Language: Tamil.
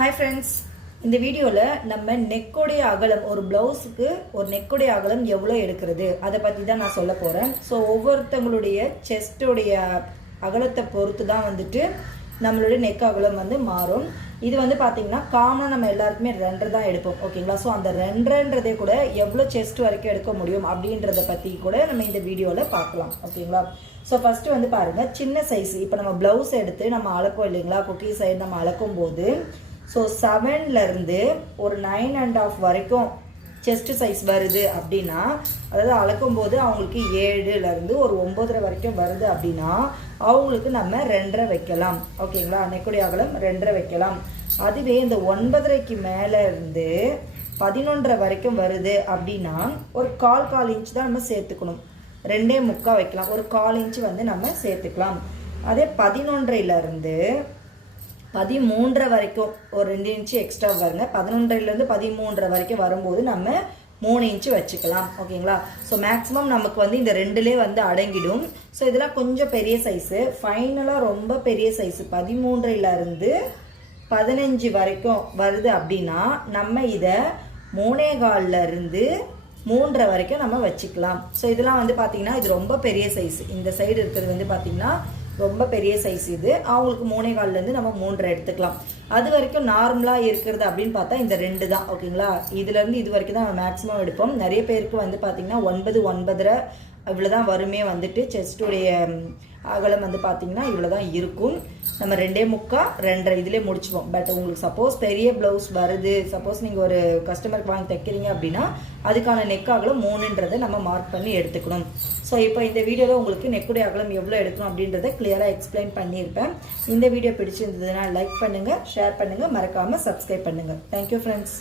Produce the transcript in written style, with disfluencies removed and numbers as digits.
Hi friends, இந்த வீடியோல நம்ம நெக்கோடைய அகலம் ஒரு பிளவுஸ்க்கு ஒரு நெக்கோடைய அகலம் எவ்வளவு எடுக்கிறது அதை பத்தி தான் நான் சொல்ல போறேன். ஸோ ஒவ்வொருத்தங்களுடைய செஸ்டோடைய அகலத்தை பொறுத்து தான் வந்துட்டு நம்மளுடைய நெக் அகலம் வந்து மாறும். இது வந்து பார்த்தீங்கன்னா காமனாக நம்ம எல்லாருக்குமே 2 தான் எடுப்போம், ஓகேங்களா? ஸோ அந்த 2ன்றதே கூட எவ்வளோ செஸ்ட் வரைக்கும் எடுக்க முடியும் அப்படின்றத பற்றி கூட நம்ம இந்த வீடியோவில் பார்க்கலாம், ஓகேங்களா? ஸோ ஃபஸ்ட்டு வந்து பாருங்கள், சின்ன சைஸ் இப்போ நம்ம ப்ளவுஸ் எடுத்து நம்ம அளப்போம் இல்லைங்களா, குக்கி சைடு நம்ம அளக்கும் போது ஸோ 7லேருந்து ஒரு 9.5 வரைக்கும் செஸ்ட் சைஸ் வருது அப்படின்னா, அதாவது அளக்கும்போது அவங்களுக்கு 7லேருந்து ஒரு 9.5 வரைக்கும் வருது அப்படின்னா அவங்களுக்கு நம்ம 2.5 வைக்கலாம், ஓகேங்களா? நெக்குடைய அகலம் 2.5 வைக்கலாம். அதுவே இந்த 9.5க்கு மேலே இருந்து 11.5 வரைக்கும் வருது அப்படின்னா ஒரு கால் இன்ச் தான் நம்ம சேர்த்துக்கணும். 2.25 வைக்கலாம், ஒரு 1/4 இன்ச் வந்து நம்ம சேர்த்துக்கலாம். அதே 11.5லேருந்து 13 வரைக்கும் ஒரு 2 இன்ச்சு எக்ஸ்ட்ரா வருங்க. 11லேருந்து 13 வரைக்கும் வரும்போது நம்ம 3 இன்ச்சு வச்சுக்கலாம், ஓகேங்களா? ஸோ மேக்ஸிமம் நமக்கு வந்து இந்த 2லே வந்து அடங்கிடும். ஸோ இதெல்லாம் கொஞ்சம் பெரிய சைஸு. ஃபைனலாக ரொம்ப பெரிய சைஸு 13லேருந்து 15 வரைக்கும் வருது அப்படின்னா நம்ம இதை 3.25லேருந்து 3.5 வரைக்கும் நம்ம வச்சுக்கலாம். ஸோ இதெல்லாம் வந்து பார்த்தீங்கன்னா இது ரொம்ப பெரிய சைஸ். இந்த சைடு இருக்கிறது வந்து பார்த்தீங்கன்னா ரொம்ப பெரிய சைஸ். இது அவங்களுக்கு 3.25லேருந்து நம்ம 3.5 எடுத்துக்கலாம். அது வரைக்கும் நார்மலாக இருக்கிறது அப்படின்னு பார்த்தா இந்த 2 தான், ஓகேங்களா? இதுலேருந்து இது வரைக்கும் தான் மேக்ஸிமம் எடுப்போம். நிறைய பேருக்கு வந்து பார்த்தீங்கன்னா 9, 9.5 இவ்வளோ தான் வருமே வந்துட்டு செஸ்டுடைய அகலம் வந்து பார்த்தீங்கன்னா இவ்வளோ தான் இருக்கும். நம்ம 2.25, 2.5 இதிலே முடிச்சுப்போம். பட் உங்களுக்கு சப்போஸ் பெரிய ப்ளவுஸ் வருது, சப்போஸ் நீங்கள் ஒரு கஸ்டமருக்கு வாங்கி தைக்கிறீங்க அப்படின்னா அதுக்கான நெக் அகலம் 3ன்றதை நம்ம மார்க் பண்ணி எடுத்துக்கணும். ஸோ இப்போ இந்த வீடியோவில் உங்களுக்கு நெக்குடைய அகலம் எவ்வளோ எடுக்கணும் அப்படின்றத கிளியராக எக்ஸ்பிளைன் பண்ணியிருப்பேன். இந்த வீடியோ பிடிச்சிருந்ததுன்னா லைக் பண்ணுங்கள், ஷேர் பண்ணுங்கள், மறக்காமல் சப்ஸ்கிரைப் பண்ணுங்கள். Thank you friends.